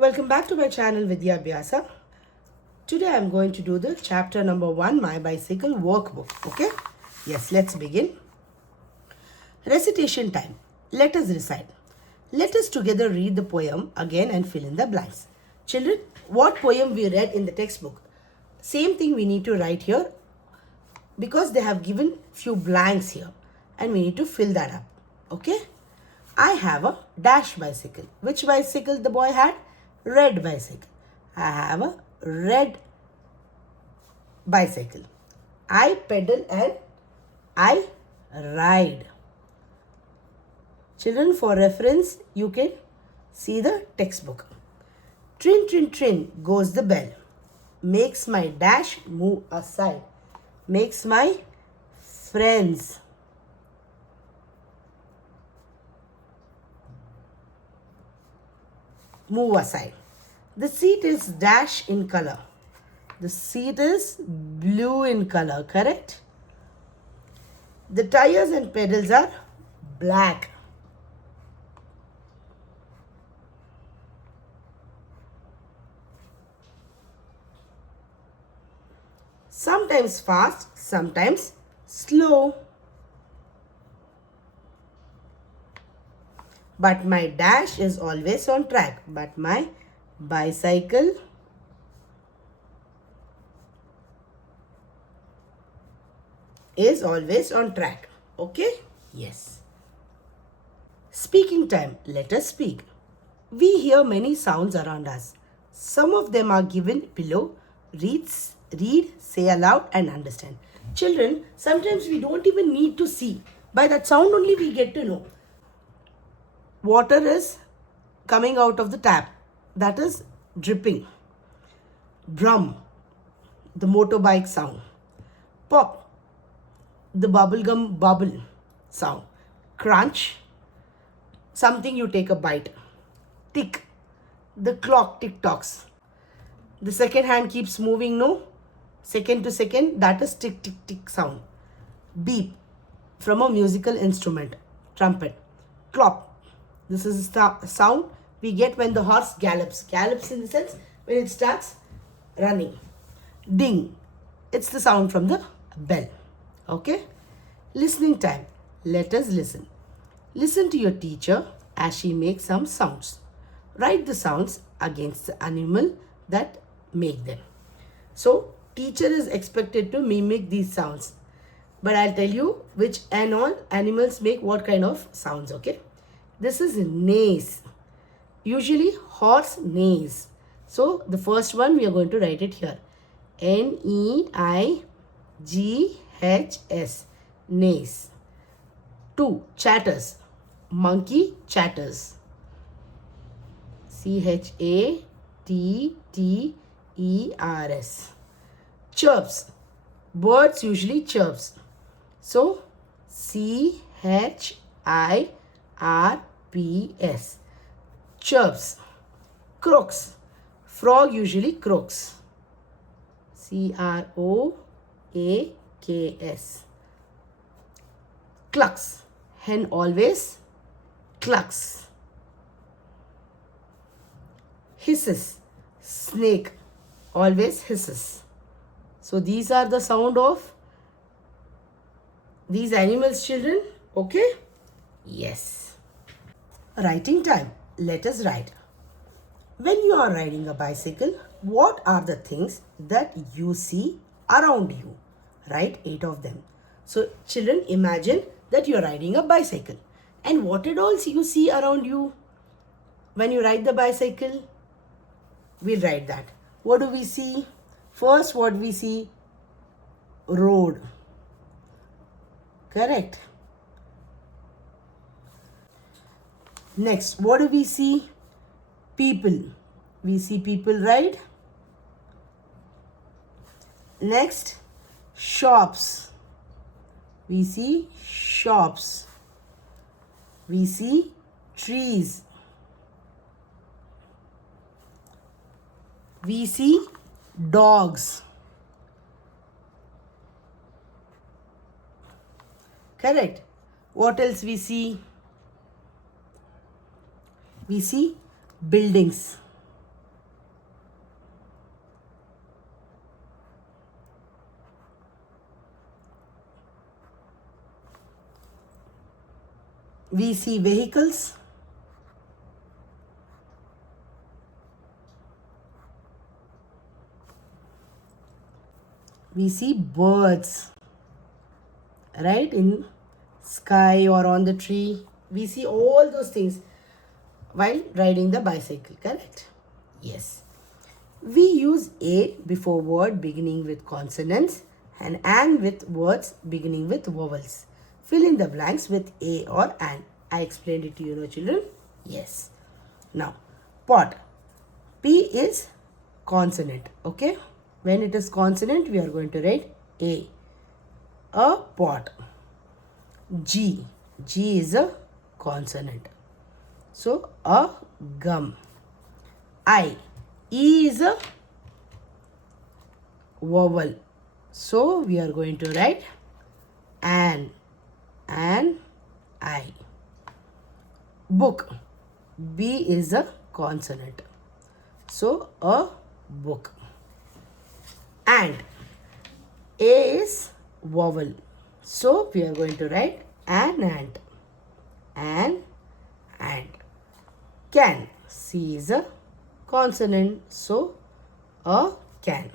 Welcome back to my channel Vidya Abhyasa. Today I am going to do the chapter number 1, My Bicycle workbook. Okay? Yes, let's begin. Recitation time. Let us recite. Let us together read the poem again and fill in the blanks. Children, what poem we read in the textbook? Same thing we need to write here because they have given few blanks here and we need to fill that up. Okay? I have a dash bicycle. Which bicycle the boy had? Red bicycle. I have a red bicycle. I pedal and I ride. Children, for reference, you can see the textbook. Trin, trin, trin goes the bell. Makes my dash move aside. Makes my friends move aside. The seat is dash in color. The seat is blue in color, correct? The tires and pedals are black. Sometimes fast, sometimes slow. But my dash is always on track. But my bicycle is always on track. Okay? Yes. Speaking time. Let us speak. We hear many sounds around us. Some of them are given below. Read, say aloud and understand. Children, sometimes we don't even need to see. By that sound only we get to know. Water is coming out of the tap. That is dripping. Brum, the motorbike sound. Pop, the bubblegum bubble sound. Crunch, something you take a bite. Tick, the clock tick-tocks. The second hand keeps moving, no? Second to second, that is tick, tick, tick sound. Beep, from a musical instrument. Trumpet. Clop, this is the sound we get when the horse gallops. Gallops in the sense when it starts running. Ding. It's the sound from the bell. Okay? Listening time. Let us listen. Listen to your teacher as she makes some sounds. Write the sounds against the animal that make them. So, teacher is expected to mimic these sounds. But I'll tell you which and all animals make what kind of sounds. Okay? This is neighs. Usually horse neighs. So the first one we are going to write it here. N-E-I-G-H-S. Neighs. 2. Chatters. Monkey chatters. C-H-A-T-T-E-R-S. Chirps. Birds usually chirps. So C-H-I-R-P-S. Chirps. Croaks. Frog usually croaks. C-R-O-A-K-S. Clucks. Hen always clucks. Hisses. Snake always hisses. So these are the sound of these animals, children. Okay? Yes. Writing time. Let us write. When you are riding a bicycle, what are the things that you see around you? Write 8 of them. So children, imagine that you are riding a bicycle. And what else you see around you when you ride the bicycle? We'll write that. What do we see? First, what we see? Road. Correct. Next, what do we see? People. We see people, right? Next, shops. We see shops. We see trees. We see dogs. Correct. What else we see? We see buildings. We see vehicles. We see birds, right, in sky or on the tree. We see all those things while riding the bicycle, correct? Yes. We use a before word beginning with consonants and an with words beginning with vowels. Fill in the blanks with a or an. I explained it to you, no children? Yes. Now, pot. P is consonant, okay? When it is consonant, we are going to write a. A pot. G. G is a consonant. So, a gum. I. E is a vowel. So, we are going to write an, I. Book. B is a consonant. So, a book. And. A is vowel. So, we are going to write an ant. An ant. Can. C is a consonant. So, a can.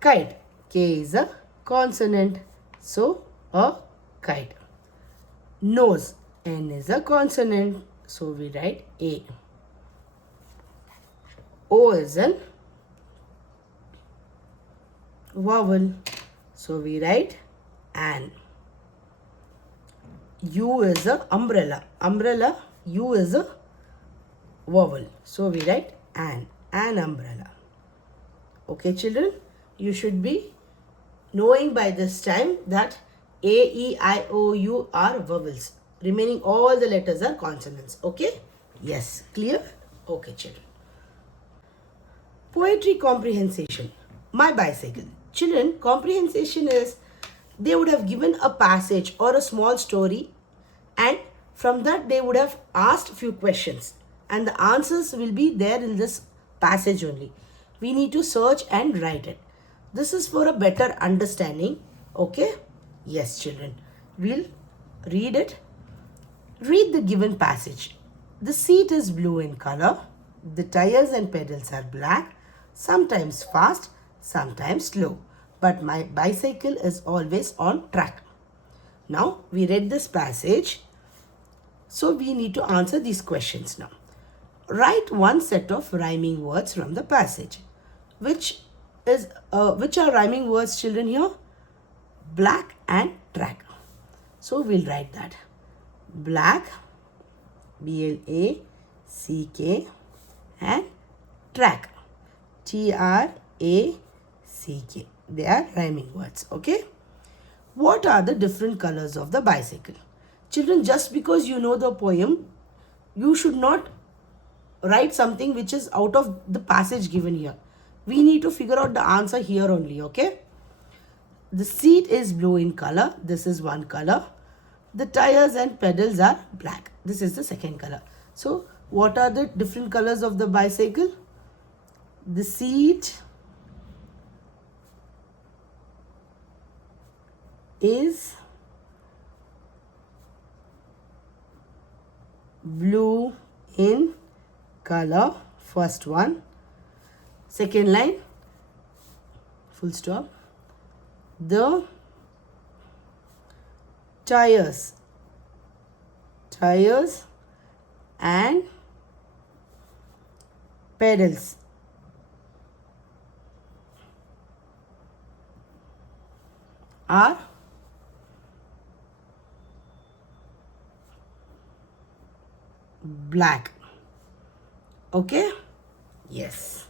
Kite. K is a consonant. So, a kite. Nose. N is a consonant. So, we write A. O is an vowel. So, we write an. U is a umbrella. Umbrella. U is a vowel. So, we write an umbrella. Okay, children, you should be knowing by this time that A, E, I, O, U are vowels. Remaining all the letters are consonants. Okay? Yes. Clear? Okay, children. Poetry comprehension. My bicycle. Children, comprehension is they would have given a passage or a small story, and from that they would have asked few questions, and the answers will be there in this passage only. We need to search and write it. This is for a better understanding. Okay? Yes, children. We'll read it. Read the given passage. The seat is blue in color. The tires and pedals are black. Sometimes fast, sometimes slow. But my bicycle is always on track. Now, we read this passage. So, we need to answer these questions now. Write one set of rhyming words from the passage. Which are rhyming words, children, here? Black and track. So, we'll write that. Black, B-L-A-C-K, and track, T-R-A-C-K. They are rhyming words. Okay? What are the different colors of the bicycle? Children, just because you know the poem, you should not write something which is out of the passage given here. We need to figure out the answer here only. Okay? The seat is blue in color. This is one color. The tires and pedals are black. This is the second color. So, what are the different colors of the bicycle? The seat is blue in color. First one. Second line. Full stop. The tires and pedals are black. Okay? Yes.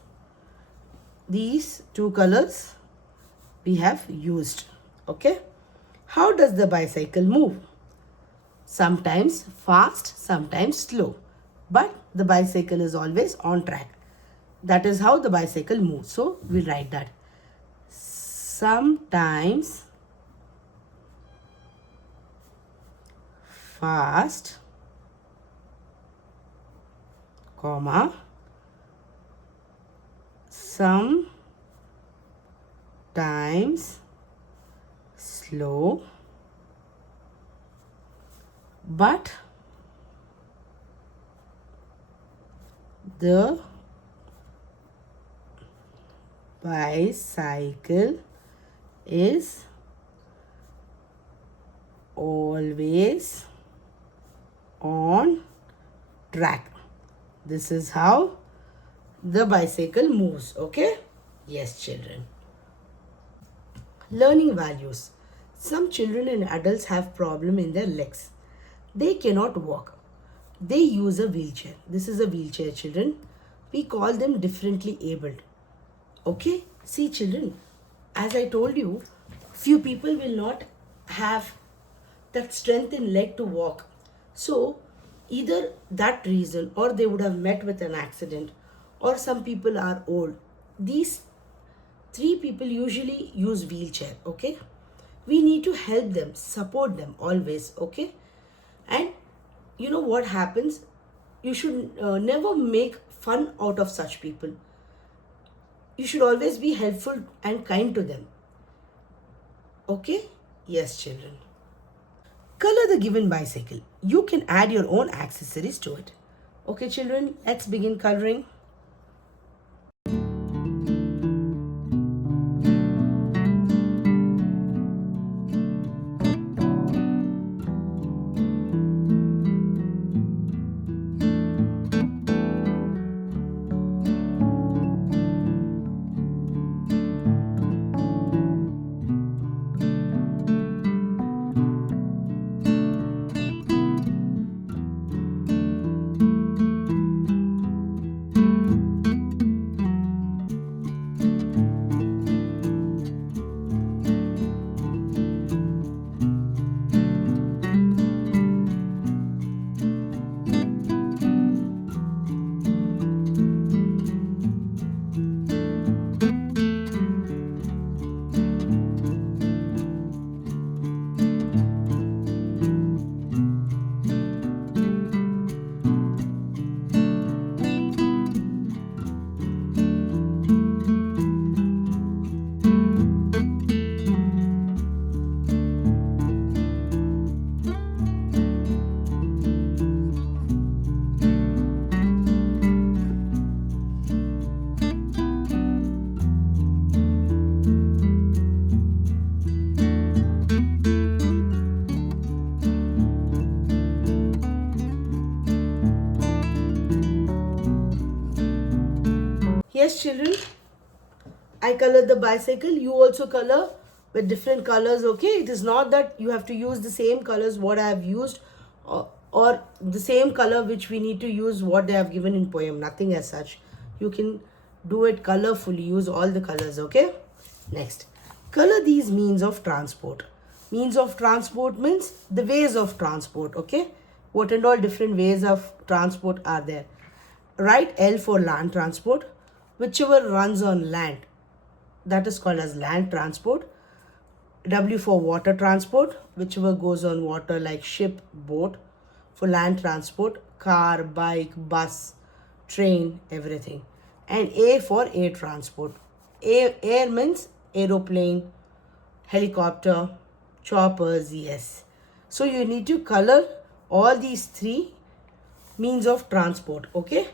These two colors we have used. Okay? How does the bicycle move? Sometimes fast, sometimes slow. But the bicycle is always on track. That is how the bicycle moves. So, we'll write that. Sometimes fast, comma, sometimes slow, but the bicycle is always on track. This is how the bicycle moves. Okay? Yes, children. Learning values. Some children and adults have problem in their legs. They cannot walk. They use a wheelchair. This is a wheelchair, children. We call them differently abled. Okay? See, children, as I told you, few people will not have that strength in leg to walk. So, either that reason or they would have met with an accident or some people are old. These three people usually use wheelchair. Okay? We need to help them, support them always. Okay? And you know what happens? You should never make fun out of such people. You should always be helpful and kind to them. Okay? Yes, children. Color the given bicycle. You can add your own accessories to it. Okay, children, let's begin coloring. Yes, children, I colored the bicycle. You also color with different colors. Okay, it is not that you have to use the same colors what I have used, or the same color which we need to use what they have given in poem. Nothing as such. You can do it colorfully. Use all the colors. Okay. Next, color these means of transport. Means of transport means the ways of transport. Okay, what and all different ways of transport are there. Write L for land transport. Whichever runs on land, that is called as land transport. W for water transport, whichever goes on water like ship, boat. For land transport, car, bike, bus, train, everything. And A for air transport. Air means aeroplane, helicopter, choppers, yes. So you need to color all these three means of transport. Okay,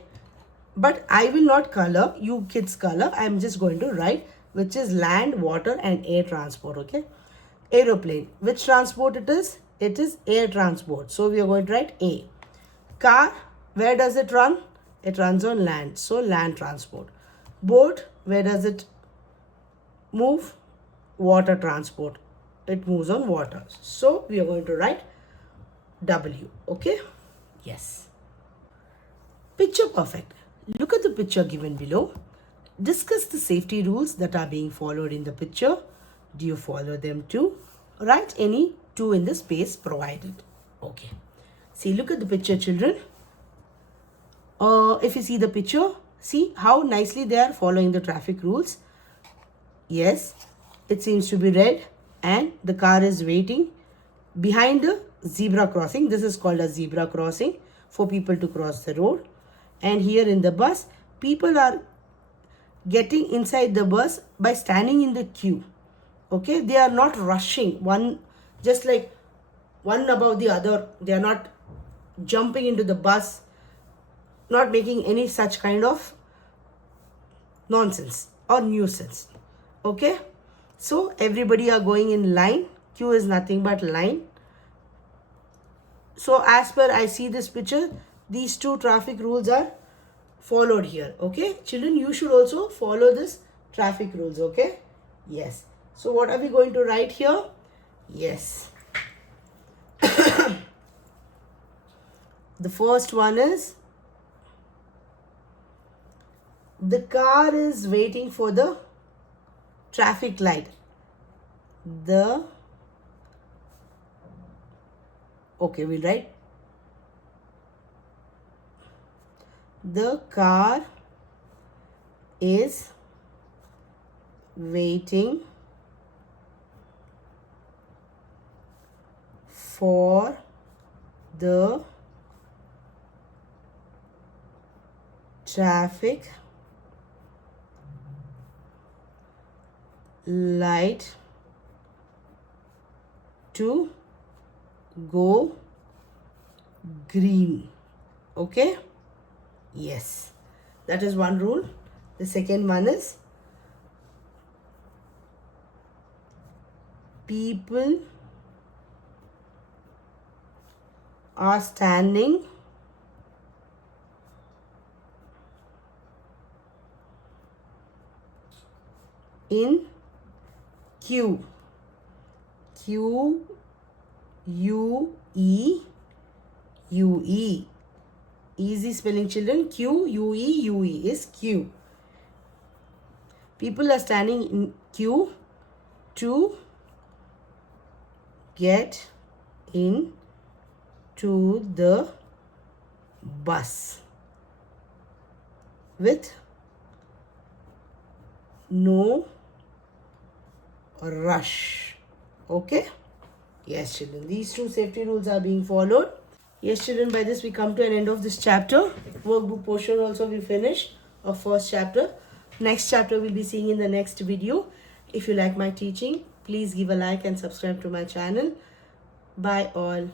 but I will not color, you kids color. I am just going to write which is land, water and air transport. Okay, aeroplane, which transport it is? It is air transport, so we are going to write A. Car, where does it run? It runs on land, so land transport. Boat, where does it move? Water transport, it moves on water, so we are going to write W. Okay, yes. Picture perfect. Look at the picture given below. Discuss the safety rules that are being followed in the picture. Do you follow them too? Write any two in the space provided. Okay. See, look at the picture, children. If you see the picture, see how nicely they are following the traffic rules. Yes, it seems to be red and the car is waiting behind the zebra crossing. This is called a zebra crossing for people to cross the road. And here in the bus, people are getting inside the bus by standing in the queue. Okay, they are not rushing one, just like one above the other. They are not jumping into the bus, not making any such kind of nonsense or nuisance. Okay, so everybody are going in line. Q is nothing but line. So as per I see this picture, these two traffic rules are followed here. Okay, children, you should also follow this traffic rules. Okay, yes. So what are we going to write here? Yes. The first one is, the car is waiting for the traffic light. Okay, we'll write, the car is waiting for the traffic light to go green. Okay, yes, that is one rule. The second one is, people are standing in queue. Q U E U E. Easy spelling, children. Q U E U E is queue. People are standing in queue to get in to the bus with no rush. Okay, yes children, these two safety rules are being followed. Yes children, by this we come to an end of this chapter. Workbook portion also we finished of first chapter. Next chapter we'll be seeing in the next video. If you like my teaching, please give a like and subscribe to my channel. Bye all.